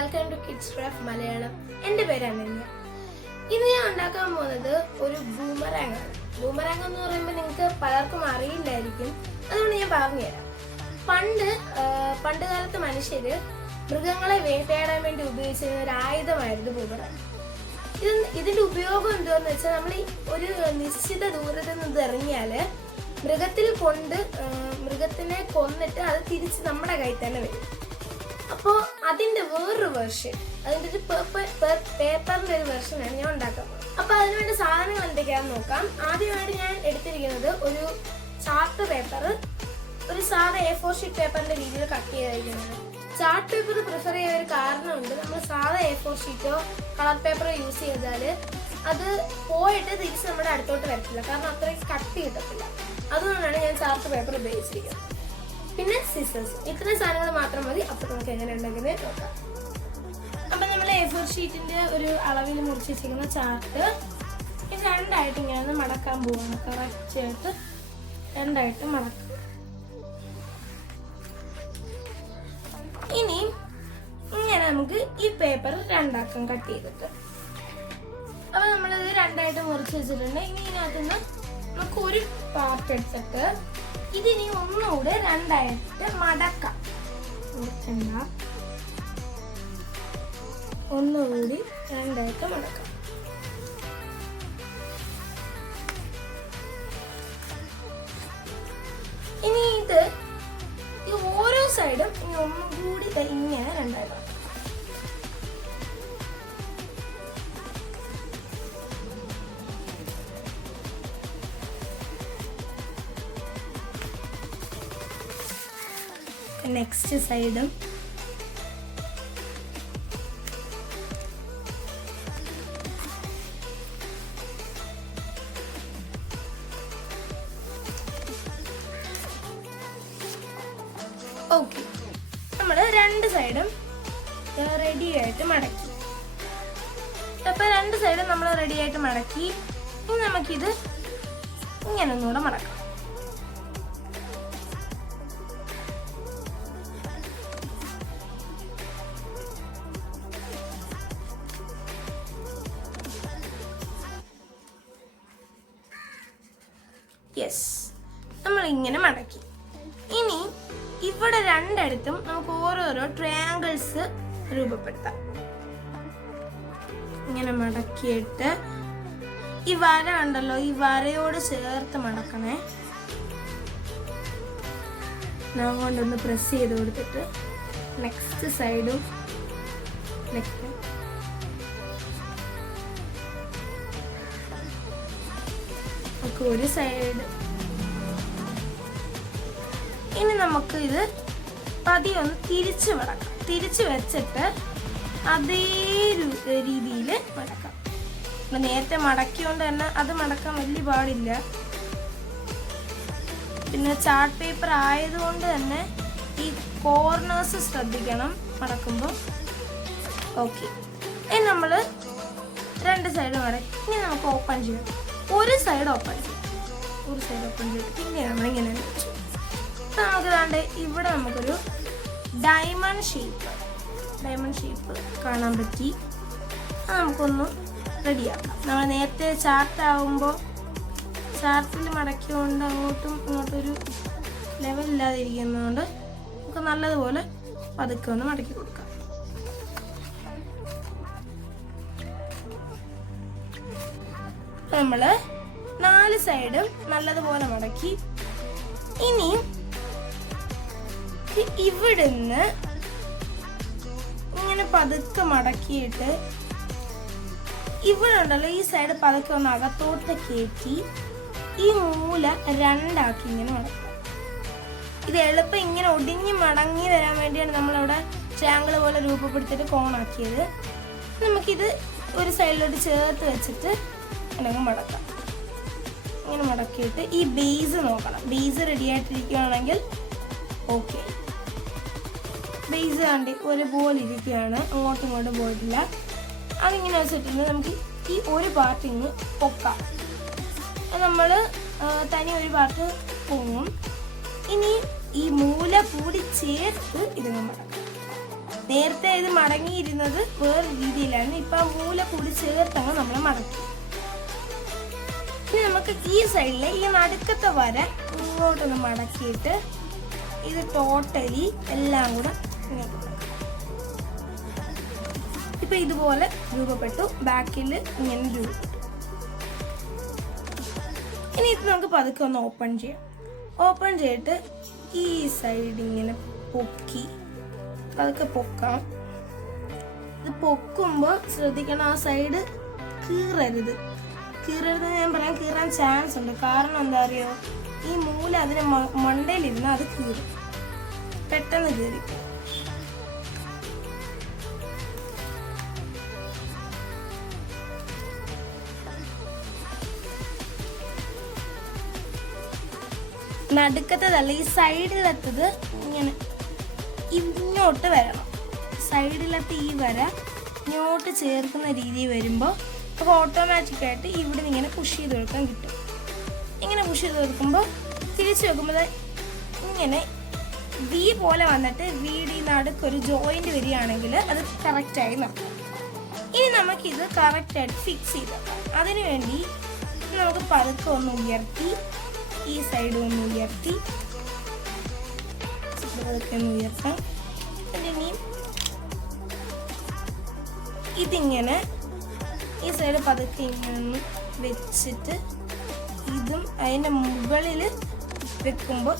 Welcome to kids craft Malayalam. എൻ്റെ പേര് അനന്യ. ഇന്ന് ഞാൻ ഉണ്ടാക്കാൻ പോകുന്നത് ഒരു ബൂമറാങ് ആണ്. ബൂമറാങ് എന്ന് പറയുമ്പോൾ നിങ്ങൾക്ക് പലർക്കും അറിയില്ലായിരിക്കും, അതുകൊണ്ട് ഞാൻ പറഞ്ഞുതരാം. പണ്ട് കാലത്ത് മനുഷ്യര് മൃഗങ്ങളെ വേട്ടയാടാൻ വേണ്ടി ഉപയോഗിച്ചിരുന്ന ഒരു ആയുധമായിരുന്നു ബൂമറാങ്. ഇതിന്റെ ഉപയോഗം എന്താന്ന് വെച്ചാൽ, നമ്മൾ ഒരു നിശ്ചിത ദൂരത്തിൽ നിന്ന് എറിഞ്ഞാൽ മൃഗത്തിനെ കൊന്നിട്ട് അത് തിരിച്ച് നമ്മുടെ കയ്യിൽ തന്നെ വരും. അപ്പോൾ അതിന്റെ വേറൊരു വെർഷൻ, അതിന്റെ ഒരു പേപ്പറിന്റെ ഒരു വെർഷനാണ് ഞാൻ ഉണ്ടാക്കാൻ പോകുന്നത്. അപ്പൊ അതിനുവേണ്ടി സാധനങ്ങൾ എന്തൊക്കെയാണെന്ന് നോക്കാം. ആദ്യമായിട്ട് ഞാൻ എടുത്തിരിക്കുന്നത് ഒരു ചാർട്ട് പേപ്പർ, ഒരു സാധാ A4 ഷീറ്റ് പേപ്പറിന്റെ രീതിയിൽ കട്ട് ചെയ്തിരിക്കുന്നത്. ചാർട്ട് പേപ്പർ പ്രിഫർ ചെയ്യാൻ ഒരു കാരണമുണ്ട്. നമ്മൾ സാധാ A4 ഷീറ്റോ കളർ പേപ്പറോ യൂസ് ചെയ്താൽ അത് പോയിട്ട് തിരിച്ച് നമ്മുടെ അടുത്തോട്ട് വരത്തില്ല, കാരണം അത്രയും കട്ട് കിട്ടത്തില്ല. അതുകൊണ്ടാണ് ഞാൻ ചാർട്ട് പേപ്പർ ഉപയോഗിച്ചിരിക്കുന്നത്. പിന്നെ സിസേഴ്സ്, ഇത്രയും സാധനങ്ങൾ മാത്രം മതി. അപ്പോൾ നമുക്ക് എങ്ങനെ ഉണ്ടാക്കുന്നത് നോക്കാം. അപ്പം നമ്മൾ A4 ഷീറ്റിന്റെ ഒരു അളവിൽ മുറിച്ച് വെച്ചിരിക്കുന്ന ചാർട്ട് ഇത് രണ്ടായിട്ട് ഇങ്ങനെ മടക്കാൻ പോവാണ്. കറക്റ്റ് ആയിട്ട് രണ്ടായിട്ട് മടക്കുക. ഇനി ഇങ്ങനെ നമുക്ക് ഈ പേപ്പർ രണ്ടാക്കാം കട്ട് ചെയ്തിട്ട്. അപ്പൊ നമ്മളിത് രണ്ടായിട്ട് മുറിച്ച് വെച്ചിട്ടുണ്ട്. ഇനി ഇതിനകത്തുനിന്ന് നമുക്ക് ഒരു പാർട്ട് എടുത്തിട്ട് ഇതിനി ഒന്നുകൂടെ രണ്ടായിട്ട് മടക്കാം. ഒന്നുകൂടി രണ്ടായിട്ട് മടക്കാം. ഇനി ഇത് ഈ ഓരോ സൈഡും ഇനി ഒന്നും കൂടി ഇങ്ങനെ രണ്ടായിട്ട് മടക്കാം. നെക്സ്റ്റ് സൈഡും ഓക്കെ. നമ്മൾ രണ്ട് സൈഡും റെഡി ആയിട്ട് മടക്കി. അപ്പൊ രണ്ട് സൈഡും നമ്മൾ റെഡി ആയിട്ട് മടക്കി. ഇനി നമുക്കിത് ഇങ്ങനെ ഒന്നുകൂടെ മടക്കാം. യെസ്, നമ്മൾ ഇങ്ങനെ മടക്കി. ഇനി ഇവിടെ രണ്ടിടത്തും നമുക്ക് ഓരോരോ ട്രയാങ്കിൾസ് രൂപപ്പെടുത്താം. ഇങ്ങനെ മടക്കിയിട്ട് ഈ വര ഉണ്ടല്ലോ, ഈ വരയോട് ചേർത്ത് മടക്കണേ. ഞാൻ കൊണ്ടൊന്ന് പ്രസ് ചെയ്ത് കൊടുത്തിട്ട് നെക്സ്റ്റ് സൈഡും ഒരു സൈഡ്. ഇനി നമുക്ക് ഇത് പതിയൊന്ന് തിരിച്ച് മടക്കാം. തിരിച്ച് വെച്ചിട്ട് അതേ രീതിയിൽ മടക്കാം. നേരത്തെ മടക്കിയോണ്ട് തന്നെ അത് മടക്കാൻ വലിയ പാടില്ല. പിന്നെ ചാർട്ട് പേപ്പർ ആയതുകൊണ്ട് തന്നെ ഈ കോർണേഴ്സ് ശ്രദ്ധിക്കണം മടക്കുമ്പോൾ. ഓക്കെ, ഇനി നമ്മൾ രണ്ട് സൈഡ് മടക്കി. ഇനി നമുക്ക് ഓപ്പൺ ചെയ്യാം. ഒരു സൈഡ് ഓപ്പൺ ചെയ്തിട്ട് പിന്നെ നമ്മളിങ്ങനെ വെച്ചു. നമുക്ക് ദാണ്ട് ഇവിടെ നമുക്കൊരു ഡയമണ്ട് ഷേപ്പ് കാണാൻ പറ്റി. അത് നമുക്കൊന്ന് റെഡിയാക്കാം. നമ്മൾ നേരത്തെ ചാർട്ടാവുമ്പോൾ ചാർട്ടിൽ മടക്കിയോണ്ട് അങ്ങോട്ടും ഇങ്ങോട്ടൊരു ലെവലില്ലാതിരിക്കുന്നതുകൊണ്ട് നമുക്ക് നല്ലതുപോലെ പതുക്കെ ഒന്ന് മടക്കി കൊടുക്കാം. നമ്മൾ 4 സൈഡും നല്ലതുപോലെ മടക്കി. ഇനി ഇവിടുന്ന് ഇങ്ങനെ പതുക്കെ മടക്കിയിട്ട് ഇവിടെ ഉണ്ടല്ലോ, ഈ സൈഡ് പതുക്കെ ഒന്ന് അകത്തോട്ട് കയറ്റി ഈ മൂല രണ്ടാക്കി ഇങ്ങനെ മടക്കുക. ഇത് എളുപ്പം ഇങ്ങനെ ഒടിഞ്ഞ് മടങ്ങി വരാൻ വേണ്ടിയാണ് നമ്മളവിടെ ട്രയാങ്കിൾ പോലെ രൂപപ്പെടുത്തിയിട്ട് കോണാക്കിയത്. നമുക്കിത് ഒരു സൈഡിലോട്ട് ചേർത്ത് വെച്ചിട്ട് അല്ലെങ്കിൽ മടക്കാം. ഇങ്ങനെ മടക്കിയിട്ട് ഈ ബേസ് നോക്കണം. ബേസ് റെഡി ആയിട്ടിരിക്കുകയാണെങ്കിൽ ഓക്കെ. ബേസ് കണ്ടി ഒരുപോലെ ഇരിക്കുകയാണ്, അങ്ങോട്ടും ഇങ്ങോട്ടും പോയിട്ടില്ല. അതിങ്ങനെ വെച്ചിട്ടുണ്ട്. നമുക്ക് ഈ ഒരു പാർട്ട് ഇങ്ങ് പൊക്കാം. നമ്മൾ തനി ഒരു പാർട്ട് പൊങ്ങും. ഇനി ഈ മൂല കൂടി ചേർത്ത് ഇതിങ്ങ് മടക്കാം. നേരത്തെ ഇത് മടങ്ങിയിരുന്നത് വേറെ രീതിയിലാണ്. ഇപ്പൊ ആ മൂല കൂടി ചേർത്താണ് നമ്മൾ മടക്കി. ഇനി നമുക്ക് ഈ സൈഡിലെ ഈ നടുക്കത്തെ വര ഇങ്ങോട്ടൊന്ന് മടക്കിയിട്ട് ഇത് ടോട്ടലി എല്ലാം കൂടെ ഇപ്പൊ ഇതുപോലെ രൂപപ്പെട്ടു. ബാക്കിൽ ഇങ്ങനെ രൂപപ്പെട്ടു. ഇനി ഇത് നമുക്ക് പതുക്കെ ഒന്ന് ഓപ്പൺ ചെയ്യാം. ഓപ്പൺ ചെയ്തിട്ട് ഈ സൈഡ് ഇങ്ങനെ പൊക്കി പതുക്കെ പൊക്കാം. ഇത് പൊക്കുമ്പോൾ ശ്രദ്ധിക്കണം, ആ സൈഡ് കീറരുത്. ഞാൻ പറയാൻ കീറാൻ ചാൻസ് ഉണ്ട്. കാരണം എന്താ അറിയോ, ഈ മൂല അതിന് മണ്ടയിലിരുന്ന് അത് കീറും, പെട്ടെന്ന് കീറി. നടുക്കത്തതല്ല, ഈ സൈഡിലെത്തത് ഇങ്ങനെ ഇങ്ങോട്ട് വരണം. സൈഡിലത്തെ ഈ വര ഇങ്ങോട്ട് ചേർക്കുന്ന രീതി വരുമ്പോൾ അപ്പോൾ ഓട്ടോമാറ്റിക്കായിട്ട് ഇവിടെ നിന്ന് ഇങ്ങനെ പുഷ് ചെയ്ത് കൊടുക്കാൻ കിട്ടും. ഇങ്ങനെ പുഷ് ചെയ്ത് കൊടുക്കുമ്പോൾ തിരിച്ച് വെക്കുമ്പോൾ ഇങ്ങനെ വി പോലെ വന്നിട്ട് വീട് ഈ നടുക്കൊരു ജോയിന്റ് വരികയാണെങ്കിൽ അത് കറക്റ്റായി നോക്കാം. ഇനി നമുക്കിത് കറക്റ്റായിട്ട് ഫിക്സ് ചെയ്ത് വെക്കാം. അതിനു വേണ്ടി നമുക്ക് പതുക്കെ ഒന്ന് ഉയർത്തി, ഈ സൈഡ് ഒന്ന് ഉയർത്തി, പതുക്കെ ഒന്ന് ഉയർത്താം. ഇനിയും ഇതിങ്ങനെ ഈ സൈഡ് പതുക്കെ ഇങ്ങനെ ഒന്ന് വെച്ചിട്ട് ഇതും അതിൻ്റെ മുകളിൽ വെക്കുമ്പോൾ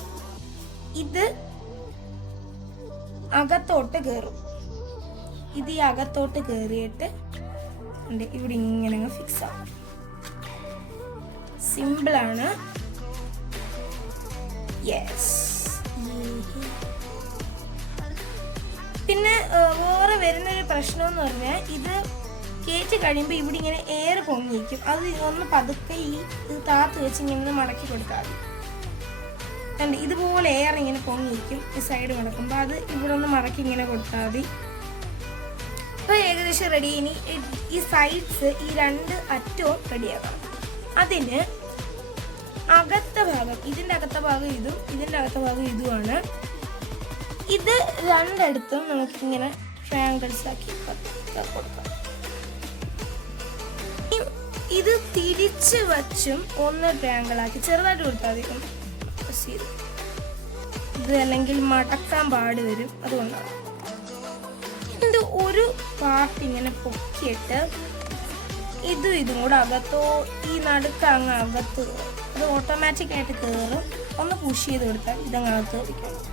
ഇത് അകത്തോട്ട് കയറും. ഇത് ഈ അകത്തോട്ട് കയറിയിട്ട് ഇവിടെ ഇങ്ങനെ അങ്ങ് ഫിക്സ് ആവും. സിമ്പിളാണ്. യെസ്. പിന്നെ വേറെ വരുന്നൊരു പ്രശ്നം എന്ന് പറഞ്ഞാൽ ഇത് കയറ്റി കഴിയുമ്പോൾ ഇവിടെ ഇങ്ങനെ എയർ പൊങ്ങിയിരിക്കും. അത് ഒന്ന് പതുക്കെ ഈ താത്ത് വെച്ച് ഇങ്ങനെ മടക്കി കൊടുത്താൽ മതി. കണ്ട് ഇതുപോലെ എയർ ഇങ്ങനെ പൊങ്ങിയിരിക്കും ഈ സൈഡ് മടക്കുമ്പോൾ. അത് ഇവിടെ ഒന്ന് മടക്കി ഇങ്ങനെ കൊടുത്താൽ മതി. ഇപ്പോൾ ഏകദേശം റെഡി. ഇനി ഈ സൈഡ്സ് ഈ രണ്ട് അറ്റവും റെഡിയാക്കണം. അതിന് അകത്തെ ഭാഗം, ഇതിൻ്റെ അകത്തെ ഭാഗം ഇതും ഇതിൻ്റെ അകത്തെ ഭാഗം ഇതുമാണ്. ഇത് രണ്ടിടത്തും നമുക്കിങ്ങനെ ട്രയാങ്കിൾസ് ആക്കി കൊടുക്കാം. ഇത് തിരിച്ച് വച്ചും ഒന്ന് ട്രയാങ്കിൾ ആക്കി ചെറുതായിട്ട് കൊടുത്താൽ മതി. ഇത് അല്ലെങ്കിൽ മടക്കാൻ പാട് വരും, അതുകൊണ്ടാണ്. ഇത് ഒരു പാർട്ട് ഇങ്ങനെ പൊക്കിയിട്ട് ഇതും കൂടെ അകത്തോ ഈ നടുക്ക് അങ്ങ് അകത്ത് അത് ഓട്ടോമാറ്റിക്കായിട്ട് കയറും. ഒന്ന് പുഷ് ചെയ്ത് കൊടുത്താൽ ഇതങ്ങ് അകത്ത് കയറിക്കണം.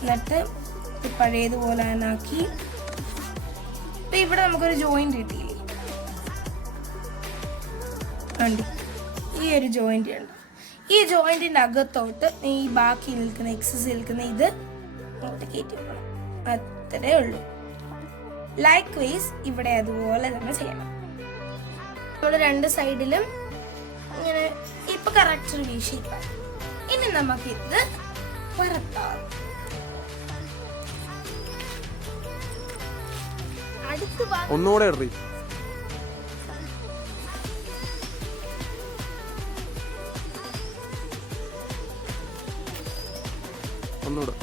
എന്നിട്ട് പഴയതുപോലെ ആക്കി ഇപ്പം ഇവിടെ നമുക്കൊരു ജോയിന്റ് കിട്ടിയില്ലേ, ഉണ്ട് ഈ ഒരു ജോയിന്റ് ഉണ്ട്. ഈ ജോയിന്റിൻ്റെ അകത്തോട്ട് ഈ ബാക്കി നിൽക്കുന്ന എക്സസ് നിൽക്കുന്ന ഇത് അങ്ങോട്ട് കയറ്റി വെക്കണം. അത്രേ ഉള്ളൂ. ലൈക്ക് വൈസ് ഇവിടെ അതുപോലെ തന്നെ ചെയ്യണം. നമ്മൾ രണ്ട് സൈഡിലും ഇങ്ങനെ ഇപ്പൊ കറക്റ്റ് ഒരു വീശിപ്പാണ്. ഇനി നമുക്ക് ഇത് പരത്താം. അടുത്ത ഒന്നുകൂടെ ഇടറി. ഒന്നുകൂടെ